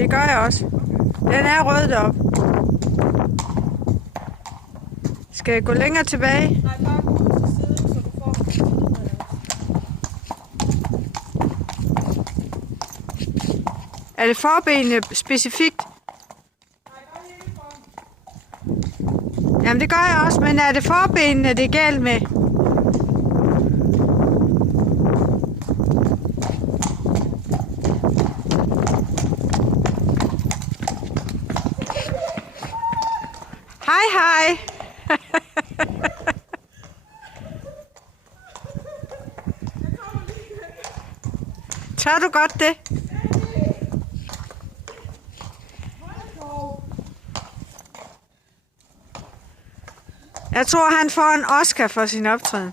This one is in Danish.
Det gør jeg også. Den er rød deroppe. Skal jeg gå længere tilbage? Nej, bare gå ud til siden, så du får Er det forbenene specifikt? Jamen det gør jeg også, men er det forbenene, det er galt med? Hej hej! Tør du godt det? Jeg tror, han får en Oscar for sin optræden.